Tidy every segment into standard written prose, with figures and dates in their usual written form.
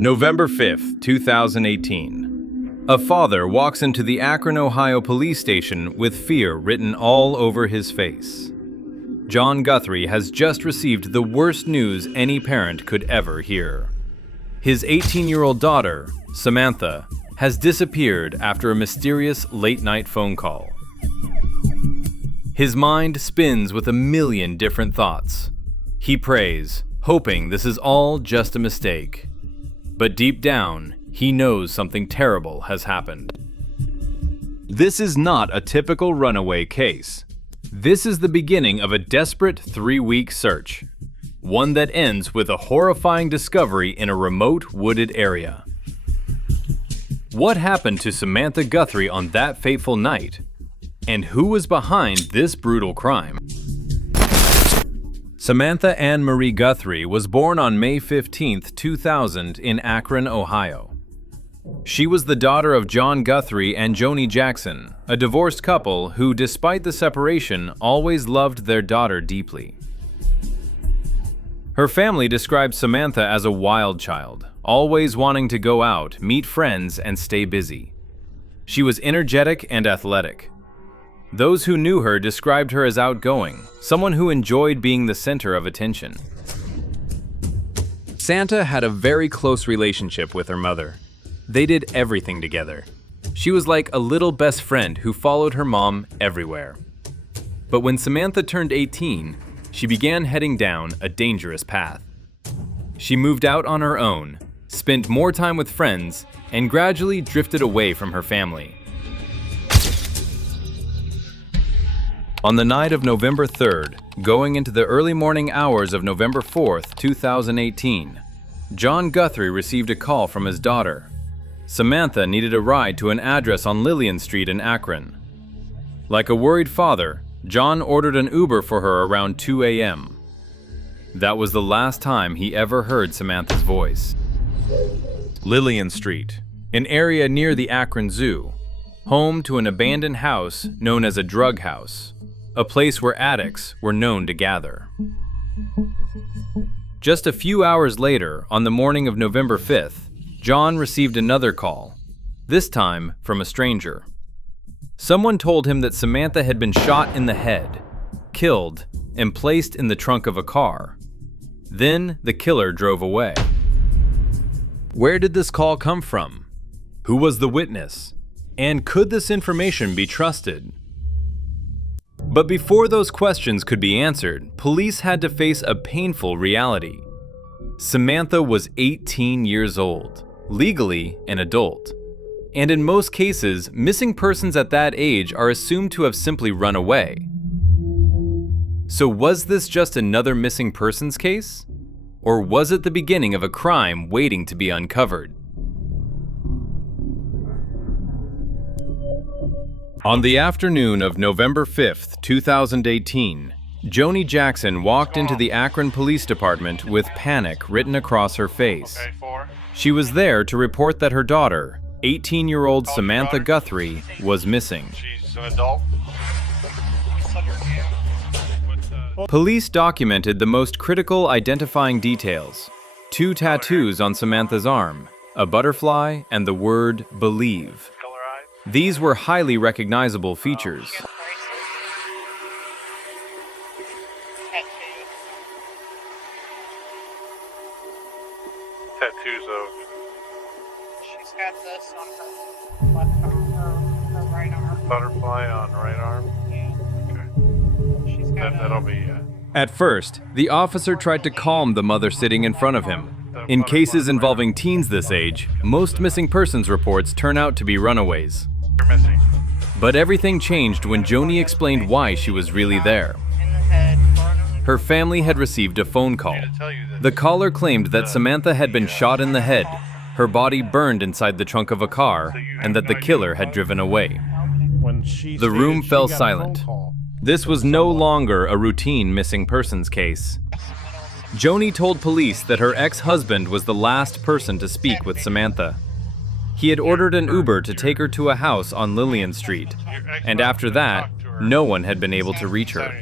November 5th, 2018. A father walks into the Akron, Ohio police station with fear written all over his face. John Guthrie has just received the worst news any parent could ever hear. His 18-year-old daughter, Samantha, has disappeared after a mysterious late-night phone call. His mind spins with a million different thoughts. He prays, hoping this is all just a mistake. But deep down, he knows something terrible has happened. This is not a typical runaway case. This is the beginning of a desperate 3-week search. One that ends with a horrifying discovery in a remote wooded area. What happened to Samantha Guthrie on that fateful night? And who was behind this brutal crime? Samantha Ann Marie Guthrie was born on May 15, 2000 in Akron, Ohio. She was the daughter of John Guthrie and Joni Jackson, a divorced couple who, despite the separation, always loved their daughter deeply. Her family described Samantha as a wild child, always wanting to go out, meet friends, and stay busy. She was energetic and athletic. Those who knew her described her as outgoing, someone who enjoyed being the center of attention. Santa had a very close relationship with her mother. They did everything together. She was like a little best friend who followed her mom everywhere. But when Samantha turned 18, she began heading down a dangerous path. She moved out on her own, spent more time with friends, and gradually drifted away from her family. On the night of November 3rd, going into the early morning hours of November 4th, 2018, John Guthrie received a call from his daughter. Samantha needed a ride to an address on Lillian Street in Akron. Like a worried father, John ordered an Uber for her around 2 a.m. That was the last time he ever heard Samantha's voice. Lillian Street, an area near the Akron Zoo, home to an abandoned house known as a drug house. A place where addicts were known to gather. Just a few hours later, on the morning of November 5th, John received another call, this time from a stranger. Someone told him that Samantha had been shot in the head, killed, and placed in the trunk of a car. Then the killer drove away. Where did this call come from? Who was the witness? And could this information be trusted? But before those questions could be answered, police had to face a painful reality. Samantha was 18 years old, legally an adult. And in most cases, missing persons at that age are assumed to have simply run away. So was this just another missing persons case? Or was it the beginning of a crime waiting to be uncovered? On the afternoon of November 5th, 2018, Joni Jackson walked into the Akron Police Department with panic written across her face. She was there to report that her daughter, 18-year-old Samantha Guthrie, was missing. She's an adult. Police documented the most critical identifying details: 2 tattoos on Samantha's arm, a butterfly, and the word "believe." These were highly recognizable features. Tattoos of... She's got this on her left arm, her right arm. Butterfly on right arm? Yeah. Okay. She's got That'll be... At first, the officer tried to calm the mother sitting in front of him. In cases involving teens this age, most missing persons reports turn out to be runaways. You're missing. But everything changed when Joni explained why she was really there. in the head. Her family had received a phone call. The caller claimed that Samantha had been shot in the head, her body burned inside the trunk of a car, and that the killer had driven away. The room fell silent. This was no longer a routine missing persons case. Joni told police that her ex-husband was the last person to speak with Samantha. He had ordered an Uber to take her to a house on Lillian Street, and after that, no one had been able to reach her.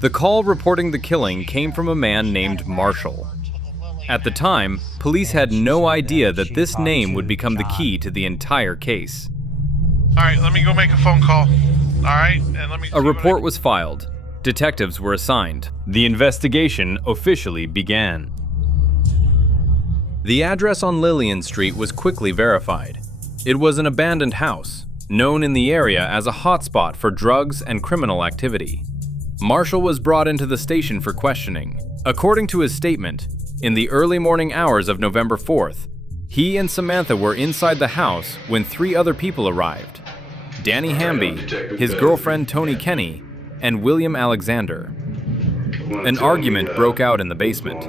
The call reporting the killing came from a man named Marshall. At the time, police had no idea that this name would become the key to the entire case. All right, let me go make a phone call. All right, and let me. A report was filed. Detectives were assigned. The investigation officially began. The address on Lillian Street was quickly verified. It was an abandoned house, known in the area as a hotspot for drugs and criminal activity. Marshall was brought into the station for questioning. According to his statement, in the early morning hours of November 4th, he and Samantha were inside the house when 3 other people arrived: Danny Hamby, his girlfriend Tony Kenny, and William Alexander. An argument broke out in the basement.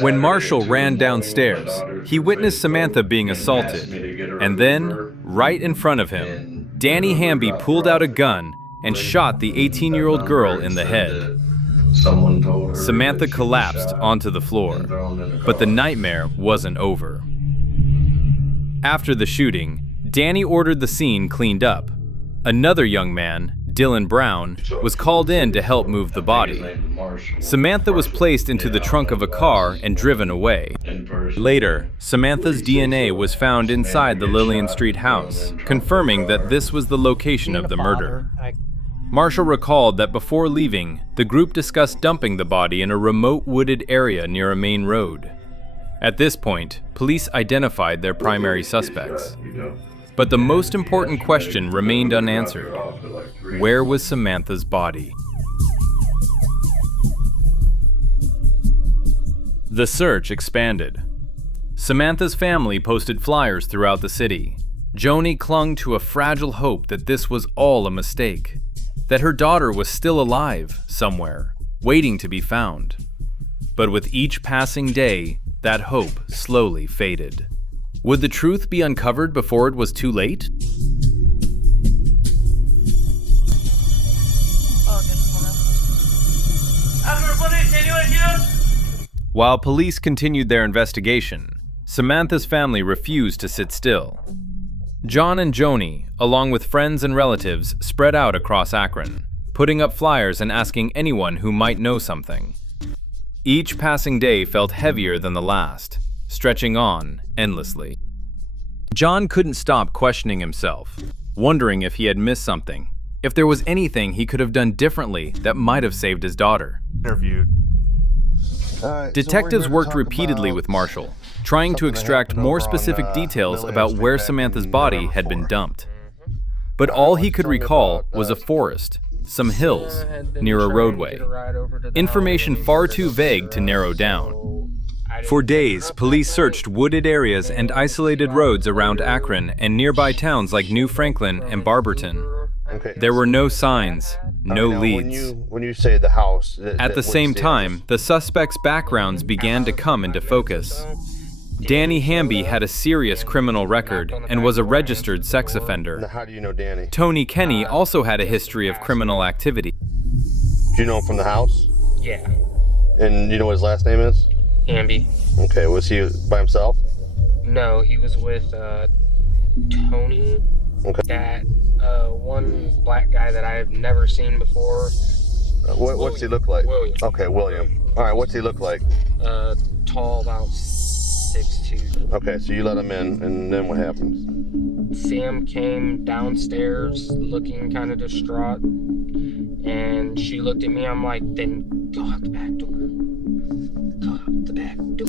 When Marshall ran downstairs, he witnessed Samantha being assaulted, and then, right in front of him, Danny Hamby pulled out a gun and shot the 18-year-old girl in the head. Samantha collapsed onto the floor, but the nightmare wasn't over. After the shooting, Danny ordered the scene cleaned up. Another young man, Dylan Brown, was called in to help move the body. Samantha was placed into the trunk of a car and driven away. Later, Samantha's DNA was found inside the Lillian Street house, confirming that this was the location of the murder. Marshall recalled that before leaving, the group discussed dumping the body in a remote wooded area near a main road. At this point, police identified their primary suspects. But the most important question remained unanswered. Where was Samantha's body? The search expanded. Samantha's family posted flyers throughout the city. Joni clung to a fragile hope that this was all a mistake, that her daughter was still alive somewhere, waiting to be found. But with each passing day, that hope slowly faded. Would the truth be uncovered before it was too late? While police continued their investigation, Samantha's family refused to sit still. John and Joni, along with friends and relatives, spread out across Akron, putting up flyers and asking anyone who might know something. Each passing day felt heavier than the last, stretching on endlessly. John couldn't stop questioning himself, wondering if he had missed something, if there was anything he could have done differently that might have saved his daughter. Detectives worked repeatedly with Marshall, trying to extract more specific details about where Samantha's body had been dumped. But all he could recall was a forest, some hills, near a roadway. Information far too vague to narrow down. For days, police searched wooded areas and isolated roads around Akron and nearby towns like New Franklin and Barberton. Okay. There were no signs, no Now, leads. When you say the house, At the same time, the suspects' backgrounds began to come into focus. Danny Hamby had a serious criminal record and was a registered sex offender. How do you know Danny? Tony Kenny also had a history of criminal activity. Do you know him from the house? Yeah, And you know what his last name is? Hamby. Okay, was he by himself? No, he was with Tony. Okay. That one black guy that I've never seen before. What's he look like? William. Okay, William. All right, what's he look like? Tall, about 6'2". Okay, so you let him in, and then what happens? Sam came downstairs looking kind of distraught, and she looked at me. I'm like, then go out the back door. Go out the back door.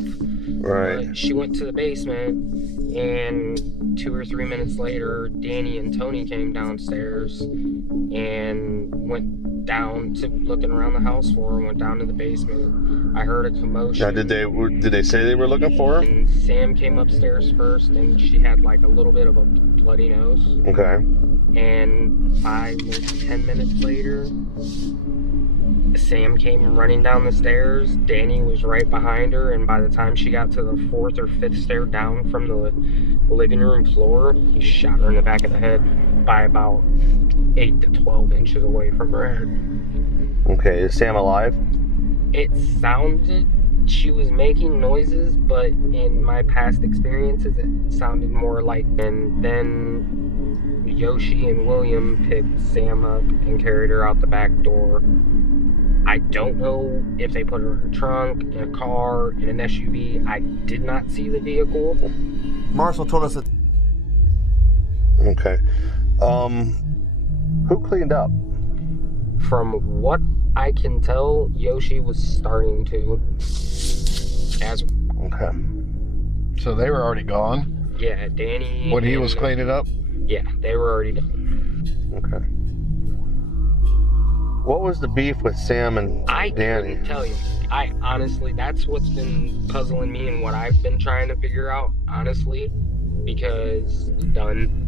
Right. She went to the basement, and 2 or 3 minutes later, Danny and Tony came downstairs and went down to looking around the house for her, went down to the basement. I heard a commotion. Now, did they say they were looking for him? And Sam came upstairs first, and she had like a little bit of a bloody nose. Okay. And 5 or 10 minutes later, Sam came running down the stairs. Danny was right behind her, and by the time she got to the 4th or 5th stair down from the living room floor, he shot her in the back of the head by about 8 to 12 inches away from her head. Okay, is Sam alive? It sounded she was making noises, but in my past experiences, it sounded more like. And then Yoshi and William picked Sam up and carried her out the back door. I don't know if they put her in a trunk, in a car, in an SUV. I did not see the vehicle. Marshall told us that. Okay. Who cleaned up? From what I can tell, Yoshi was starting to. Okay. So they were already gone? Yeah, Danny. When he was cleaning up? Yeah, they were already done. Okay. What was the beef with Sam and I Danny? couldn't tell you. I honestly, that's what's been puzzling me and what I've been trying to figure out, honestly, because done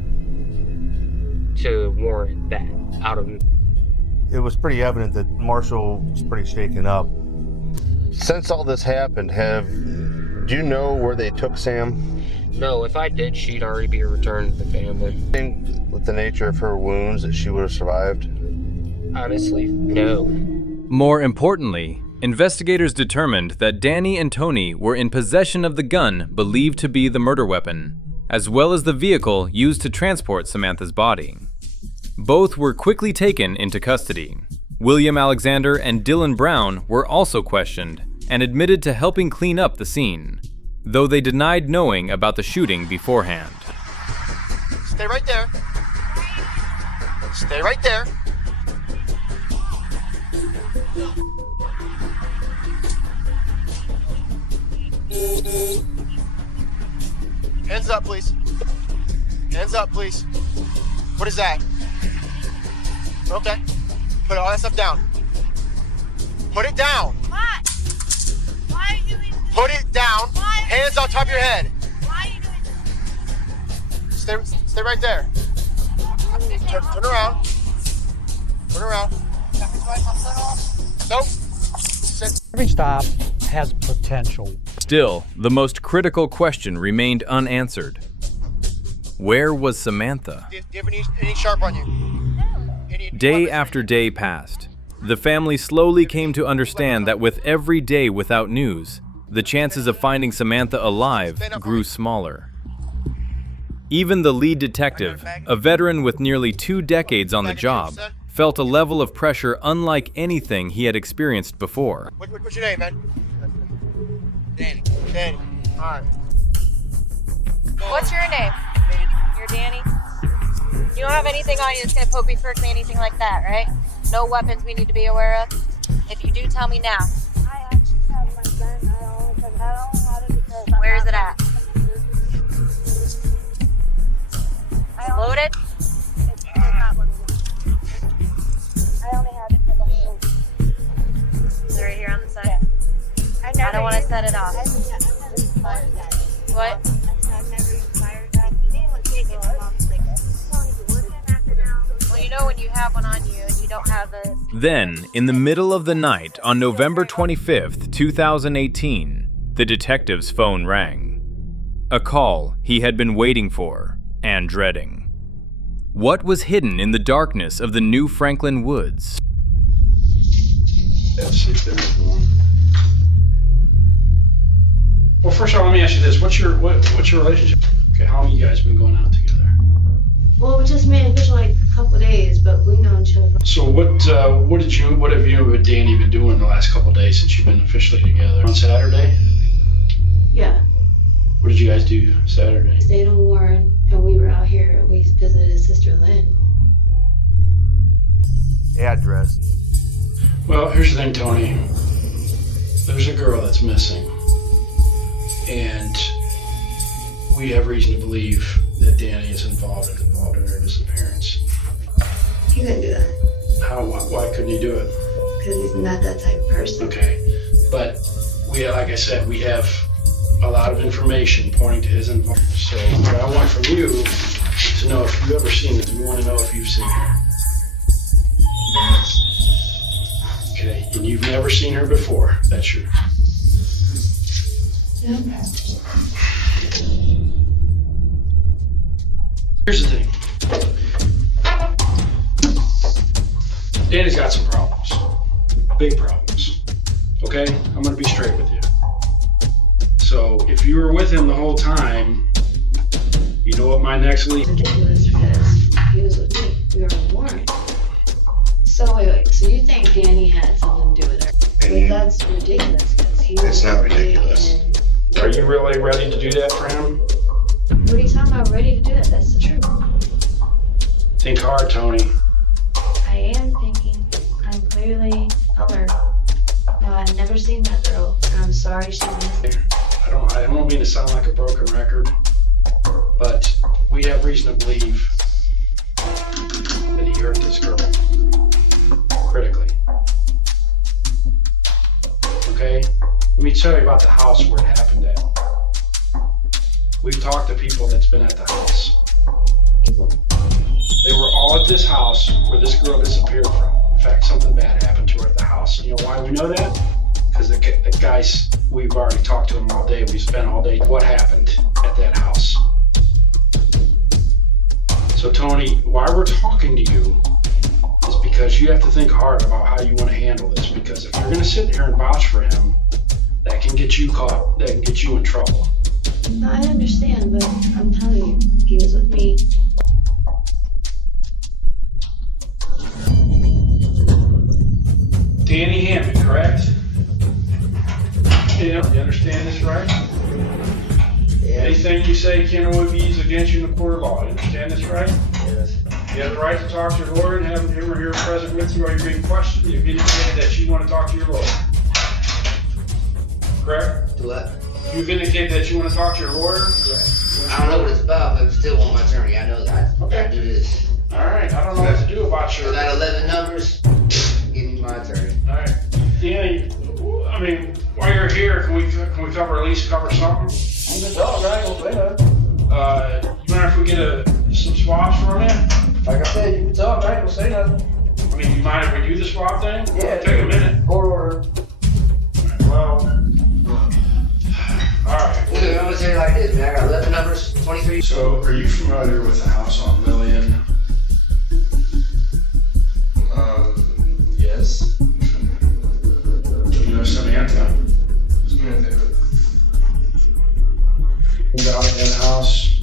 to warrant that out of. It was pretty evident that Marshall was pretty shaken up. Since all this happened, do you know where they took Sam? No, if I did, she'd already be returned to the family. Think with the nature of her wounds that she would have survived? Honestly, no. More importantly, investigators determined that Danny and Tony were in possession of the gun believed to be the murder weapon, as well as the vehicle used to transport Samantha's body. Both were quickly taken into custody. William Alexander and Dylan Brown were also questioned and admitted to helping clean up the scene, though they denied knowing about the shooting beforehand. Stay right there. Stay right there. Hands up, please. Hands up, please. What is that? Okay. Put all that stuff down. Put it down. Why? Why are you doing this? Put it down. Why? Hands on top of your head. Why are you doing this? Stay right there. Turn around. Turn around. Nope. Sit. Every stop has potential. Still, the most critical question remained unanswered. Where was Samantha? Do you have any sharp on you? Day after day passed. The family slowly came to understand that with every day without news, the chances of finding Samantha alive grew smaller. Even the lead detective, a veteran with nearly 2 decades on the job, felt a level of pressure unlike anything he had experienced before. What's your name, man? Danny. Danny. All right. What's your name? You're Danny? You don't have anything on you that's going to poke me, prick me, anything like that, right? No weapons we need to be aware of? If you do, tell me now. I actually have my gun. I don't have it because Where is it at? Loaded? It's not loaded. I only have it for the whole. Is it right here on the side? I don't want to set it off. I've never fired that. What? I've never fired that. You didn't want to take it. Well, you know when you have one on you and you don't have a... Then, in the middle of the night on November 25th, 2018, the detective's phone rang. A call he had been waiting for and dreading. What was hidden in the darkness of the New Franklin woods? Well, first of all, let me ask you this: what's your relationship? Okay, how long you guys been going out together? Well, we just made official like a couple days, but we've known each other for... So what have you and Danny been doing the last couple days since you've been officially together? On Saturday? Yeah. What did you guys do Saturday? Stayed on Warren, and we were out here. We visited his sister Lynn. Address. Well, here's the thing, Tony. There's a girl that's missing, and we have reason to believe that Danny is involved in her disappearance. He couldn't do that. How? Why couldn't he do it? Because he's not that type of person. Okay, but like I said, we have a lot of information pointing to his involvement. So what I want from you is to know if you've ever seen this. We want to know if you've seen her. Okay, and you've never seen her before. That's true. Yeah. Here's the thing. Danny's got some problems. Big problems. Okay? I'm gonna be straight with you. So if you were with him the whole time, you know what my next lead... Ridiculous because he was with me. We were on Warren. So wait. So you think Danny had something to do with But that's ridiculous because he It's was not big ridiculous. and- Are you really ready to do that for him? What are you talking about? Ready to do that? That's the truth. Think hard, Tony. I am thinking. I'm clearly alert. No, I've never seen that girl, and I'm sorry she's missing. I don't mean to sound like a broken record, but we have reason to believe that he hurt this girl critically. Okay? Let me tell you about the house where it happened at. We've talked to people that's been at the house. They were all at this house where this girl disappeared from. In fact, something bad happened to her at the house. You know why we know that? Because the guys, we've already talked to them all day. We spent all day. What happened at that house? So Tony, why we're talking to you is because you have to think hard about how you want to handle this. Because if you're going to sit here and vouch for him, that can get you caught. That can get you in trouble. No, I understand, but I'm telling you, he was with me. Danny Hammond, correct? Yeah, you understand this, right? Yeah. Anything you say can only be used against you in the court of law. You understand this, right? Yes. You have the right to talk to your lawyer and have him or her present with you while you're being questioned. You've indicated that you want to talk to your lawyer. Correct? Do what? You've indicated that you want to talk to your lawyer? Correct. I don't know what it's about, but I still want my attorney. I know that. I do this. All right, I don't know what to do about your... I got 11 numbers. Give me my attorney. All right. Danny, I mean, while you're here, can we cover, at least cover something? You can talk, I ain't gonna say nothing. You mind if we get some swabs from you? Like I said, you can talk, I ain't gonna say nothing. I mean, you mind if we do the swab thing? Yeah. Take a minute. Court order. Well, alright. Look, I'm gonna say it like this, man. I got 11 numbers, 23. So, are you familiar with the house on Lillian? Yes. Do you know Samantha? Samantha. Moved out of that house,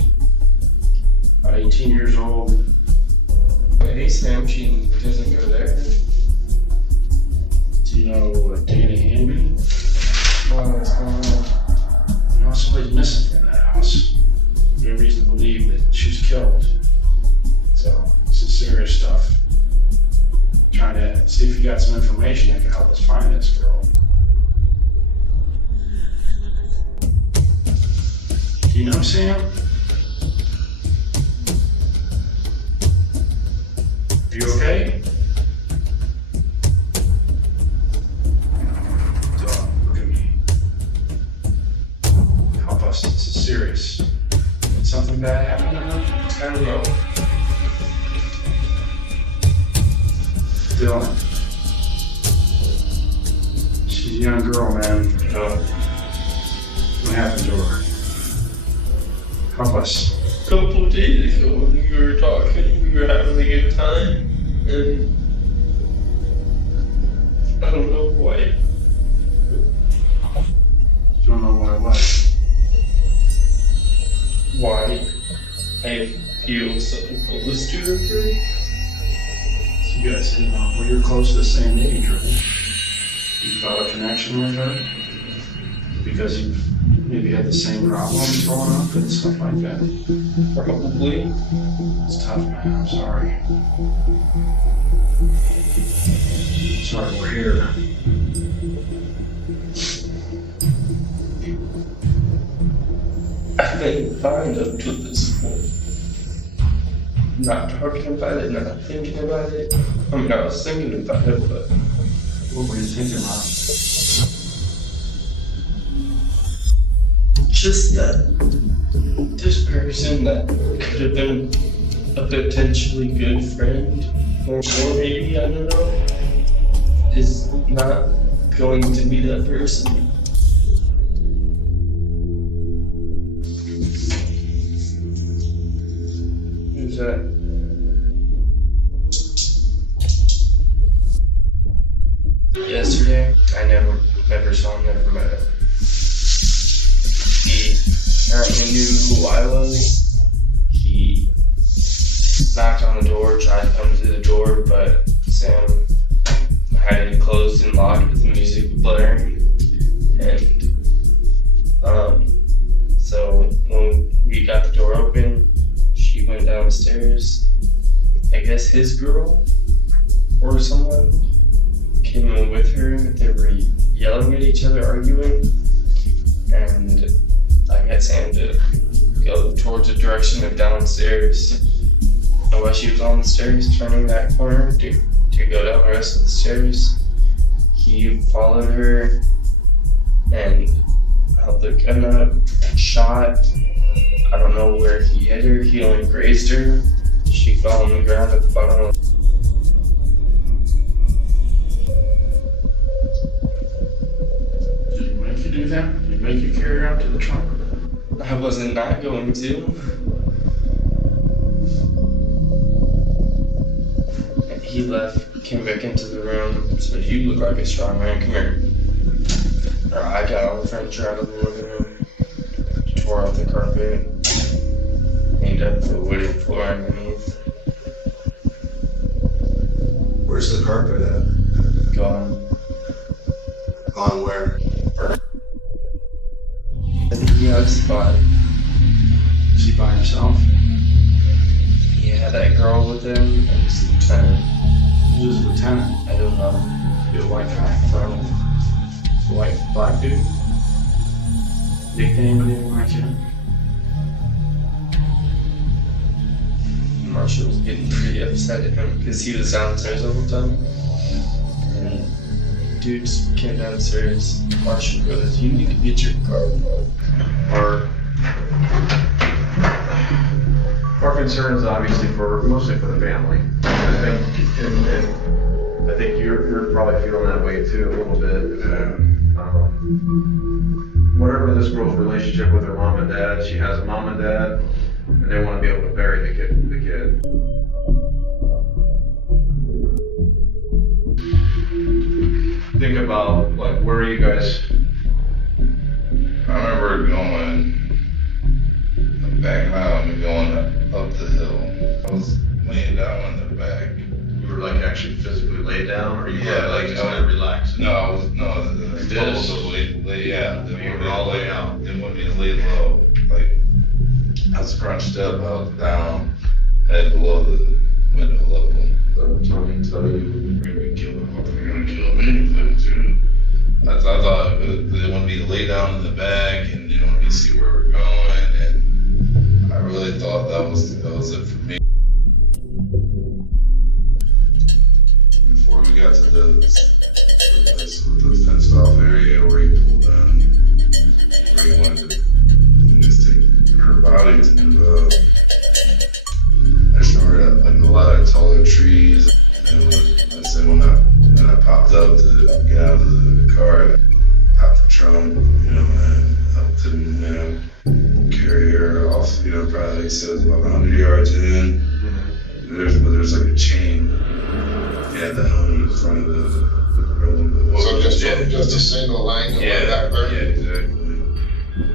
about 18 years old. Hey Sam, she doesn't go there. Do you know Danny Hanby? What's going on? You know, somebody's missing from that house. We have reason to believe that she's killed. So, this is serious stuff. Trying to see if you got some information that can help us find this girl. Do you know Sam? Are you okay? Don't look at me. Help us. This is serious. Did something bad happen to her? It's kind of low. Dylan. She's a young girl, man. What happened to her? Help us. A couple days ago, we were talking, we were having a good time, and I don't know why. You don't know why what? Why I feel so close to her. So you guys didn't know. Well, you're close to the same age, right? You felt a connection with her? Because you've maybe had the same problems growing up and stuff like that? Probably. It's tough, man. I'm sorry. Sorry we're here. I've been fine up to this point. Not talking about it, not thinking about it. I mean, I was thinking about it, but What were you thinking about? just that this person that could have been a potentially good friend, or maybe, I don't know, is not going to be that person. Who's that? Yesterday, I never saw him, never met him. He apparently knew who I was. He knocked on the door, tried to come to the door, but Sam had it closed and locked with the music blaring. And so when we got the door open, she went downstairs. I guess his girl or someone came in with her. They were yelling at each other, arguing, and I got Sam to go towards the direction of downstairs. And while she was on the stairs, turning that corner to go down the rest of the stairs, he followed her and held the gun up, shot. I don't know where he hit her. He only grazed her. She fell on the ground at the bottom of Did he make you do that? Did he make you carry her out to the trunk? I wasn't not going to. And he left, came back into the room, said, "You look like a strong man, come here." Or I got all the furniture out of the living room, tore off the carpet, cleaned up the wooden floor underneath. Where's the carpet at? Gone. Gone where? Yeah, it's fine. Is he by himself? Yeah, that girl with him, and his lieutenant. Who's his lieutenant? I don't know. The white guy? White, black dude? Nickname or anything like that? Marshall was getting pretty upset at him because he was downstairs all the time. And dudes came downstairs. Marshall goes, "You need to get your car parked." Our concern is obviously mostly for the family. I think, and I think you're probably feeling that way too a little bit. Whatever this girl's relationship with her mom and dad, she has a mom and dad, and they want to be able to bury the kid. Think about, like, where are you guys? I remember going, backing out and going up the hill. I was laying down in the back. You were like actually physically laid down, or you were like just kind of relaxed? No, I was, yeah. They wanted me to lay out. They wanted me to lay low. Like, I was scrunched up, I was down, head below the window level. So you were gonna kill me. They're gonna kill me too. I thought they wanted me to lay down in the back and they wanted me to see where we're going, and I really thought that was it for me. Before we got to the fenced off area where he pulled in, where he wanted to just take her body to I just remember like a lot of taller trees. And I said when I popped up to get out of the car, I popped the trunk, and helped him, carry her off, probably so it's about 100 yards in. There's like a chain. Yeah, that hung in front of the So just a single line of back there? Yeah, exactly.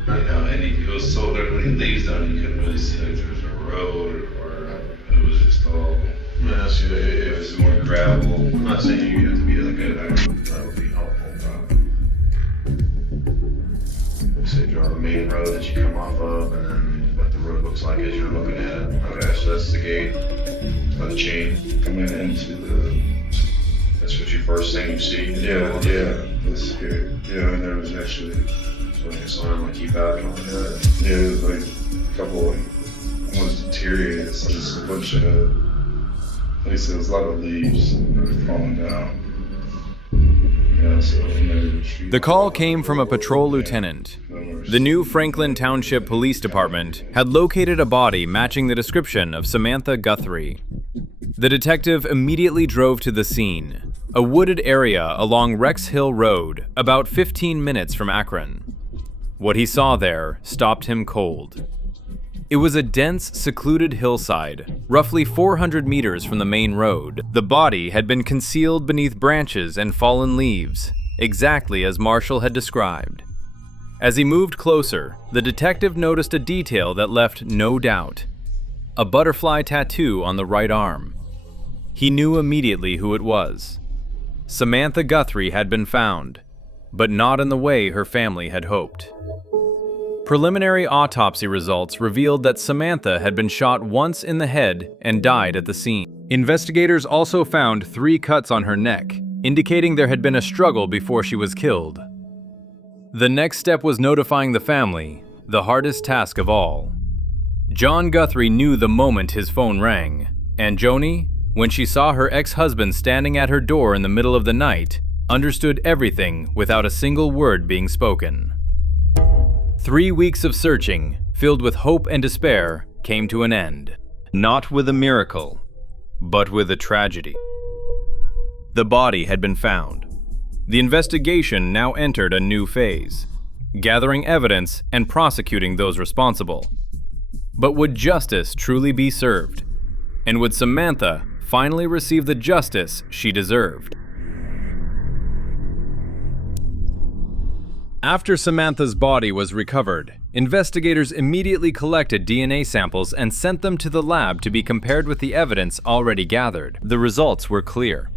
And he was so that when he leaves down, you couldn't really see like there's a road or it was just all. Yeah, so it was more gravel. I'm not saying you have to be like that would be helpful. Say you're on the main road that you come off of, and then what the road looks like as you're looking at it. Okay, so that's the gate or the chain coming into the. That's what you first thing you see. Yeah. That's here. Yeah, and there was actually. So like a sign like keep out and all that. Yeah, it was like a couple almost deteriorated. It's just a bunch of. At least there was a lot of leaves that were falling down. The call came from a patrol lieutenant. The new Franklin Township Police Department had located a body matching the description of Samantha Guthrie. The detective immediately drove to the scene, a wooded area along Rex Hill Road, about 15 minutes from Akron. What he saw there stopped him cold. It was a dense, secluded hillside, roughly 400 meters from the main road. The body had been concealed beneath branches and fallen leaves, exactly as Marshall had described. As he moved closer, the detective noticed a detail that left no doubt: a butterfly tattoo on the right arm. He knew immediately who it was. Samantha Guthrie had been found, but not in the way her family had hoped. Preliminary autopsy results revealed that Samantha had been shot once in the head and died at the scene. Investigators also found 3 cuts on her neck, indicating there had been a struggle before she was killed. The next step was notifying the family, the hardest task of all. John Guthrie knew the moment his phone rang, and Joni, when she saw her ex-husband standing at her door in the middle of the night, understood everything without a single word being spoken. 3 weeks of searching, filled with hope and despair, came to an end. Not with a miracle, but with a tragedy. The body had been found. The investigation now entered a new phase, gathering evidence and prosecuting those responsible. But would justice truly be served? And would Samantha finally receive the justice she deserved? After Samantha's body was recovered, investigators immediately collected DNA samples and sent them to the lab to be compared with the evidence already gathered. The results were clear.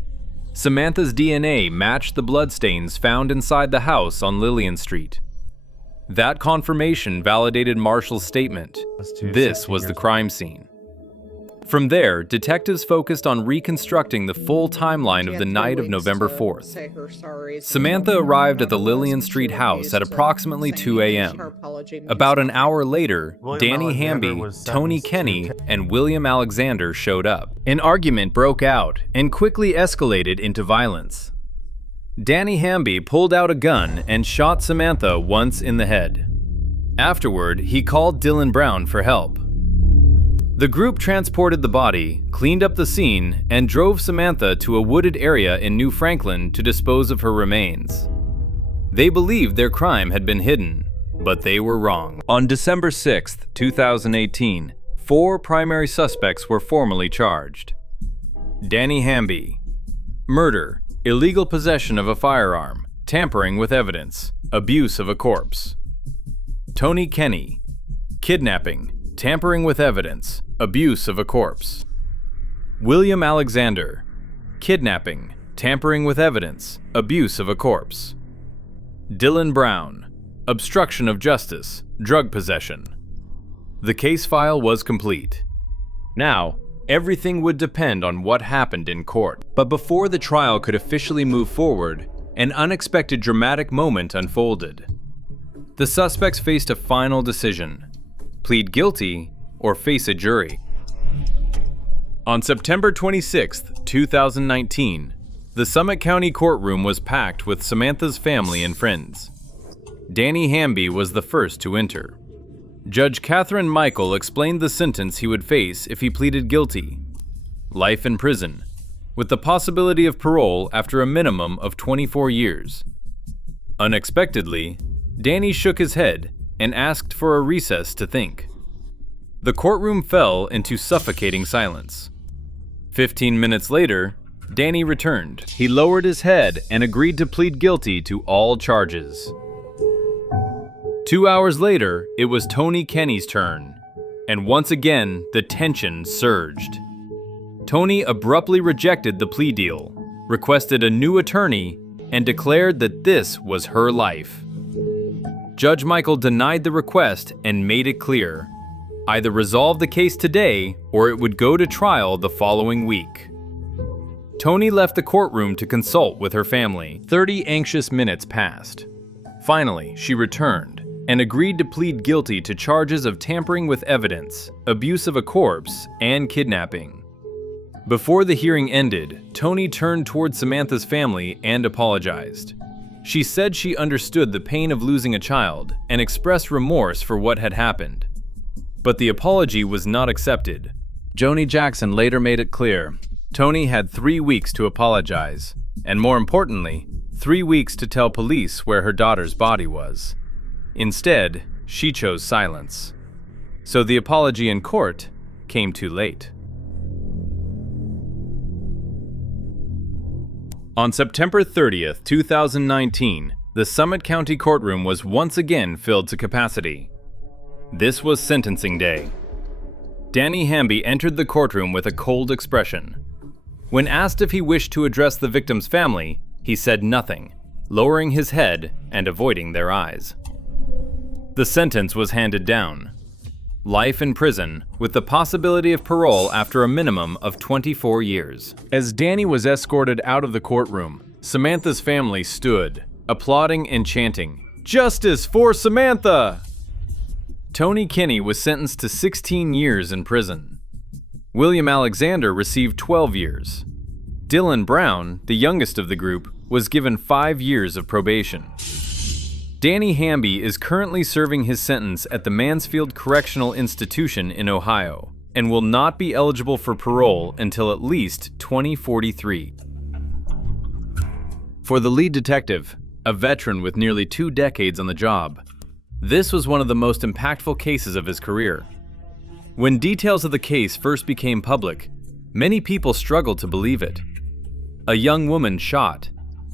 Samantha's DNA matched the bloodstains found inside the house on Lillian Street. That confirmation validated Marshall's statement. This was the crime scene. From there, detectives focused on reconstructing the full timeline of the night of November 4th. Samantha arrived at the Lillian Street house at approximately 2 a.m. About an hour later, Danny Hamby, Tony Kenny, and William Alexander showed up. An argument broke out and quickly escalated into violence. Danny Hamby pulled out a gun and shot Samantha once in the head. Afterward, he called Dylan Brown for help. The group transported the body, cleaned up the scene, and drove Samantha to a wooded area in New Franklin to dispose of her remains. They believed their crime had been hidden, but they were wrong. On December 6, 2018, 4 primary suspects were formally charged. Danny Hamby: murder, illegal possession of a firearm, tampering with evidence, abuse of a corpse. Tony Kenny: kidnapping, tampering with evidence, abuse of a corpse. William Alexander: kidnapping, tampering with evidence, abuse of a corpse. Dylan Brown: obstruction of justice, drug possession. The case file was complete. Now, everything would depend on what happened in court. But before the trial could officially move forward, an unexpected dramatic moment unfolded. The suspects faced a final decision: plead guilty or face a jury. On September 26, 2019, the Summit County courtroom was packed with Samantha's family and friends. Danny Hamby was the first to enter. Judge Catherine Michael explained the sentence he would face if he pleaded guilty: life in prison, with the possibility of parole after a minimum of 24 years. Unexpectedly, Danny shook his head and asked for a recess to think. The courtroom fell into suffocating silence. 15 minutes later, Danny returned. He lowered his head and agreed to plead guilty to all charges. 2 hours later, it was Tony Kenny's turn, and once again, the tension surged. Tony abruptly rejected the plea deal, requested a new attorney, and declared that this was her life. Judge Michael denied the request and made it clear: either resolve the case today or it would go to trial the following week. Tony left the courtroom to consult with her family. 30 anxious minutes passed. Finally, she returned and agreed to plead guilty to charges of tampering with evidence, abuse of a corpse, and kidnapping. Before the hearing ended, Tony turned toward Samantha's family and apologized. She said she understood the pain of losing a child and expressed remorse for what had happened. But the apology was not accepted. Joni Jackson later made it clear Tony had 3 weeks to apologize, and more importantly, 3 weeks to tell police where her daughter's body was. Instead, she chose silence. So the apology in court came too late. On September 30th, 2019, the Summit County courtroom was once again filled to capacity. This was sentencing day. Danny Hamby entered the courtroom with a cold expression. When asked if he wished to address the victim's family, he said nothing, lowering his head and avoiding their eyes. The sentence was handed down. Life in prison, with the possibility of parole after a minimum of 24 years. As Danny was escorted out of the courtroom, Samantha's family stood, applauding and chanting, "Justice for Samantha!" Tony Kinney was sentenced to 16 years in prison. William Alexander received 12 years. Dylan Brown, the youngest of the group, was given 5 years of probation. Danny Hamby is currently serving his sentence at the Mansfield Correctional Institution in Ohio and will not be eligible for parole until at least 2043. For the lead detective, a veteran with nearly 2 decades on the job, this was one of the most impactful cases of his career. When details of the case first became public, many people struggled to believe it. A young woman shot,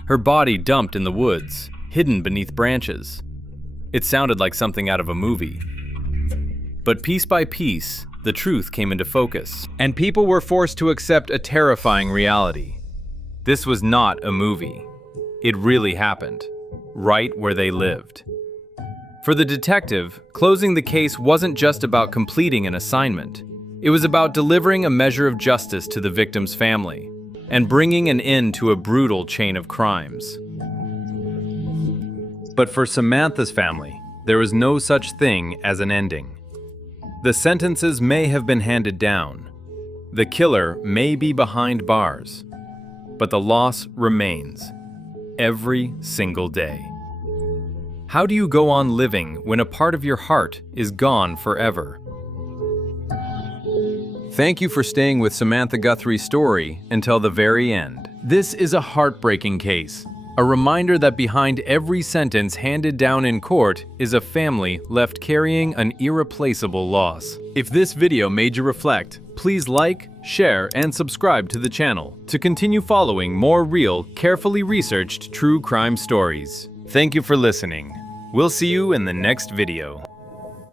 her body dumped in the woods, hidden beneath branches. It sounded like something out of a movie. But piece by piece, the truth came into focus, and people were forced to accept a terrifying reality. This was not a movie. It really happened, right where they lived. For the detective, closing the case wasn't just about completing an assignment. It was about delivering a measure of justice to the victim's family and bringing an end to a brutal chain of crimes. But for Samantha's family, there was no such thing as an ending. The sentences may have been handed down. The killer may be behind bars, but the loss remains every single day. How do you go on living when a part of your heart is gone forever? Thank you for staying with Samantha Guthrie's story until the very end. This is a heartbreaking case, a reminder that behind every sentence handed down in court is a family left carrying an irreplaceable loss. If this video made you reflect, please like, share, and subscribe to the channel to continue following more real, carefully researched true crime stories. Thank you for listening. We'll see you in the next video.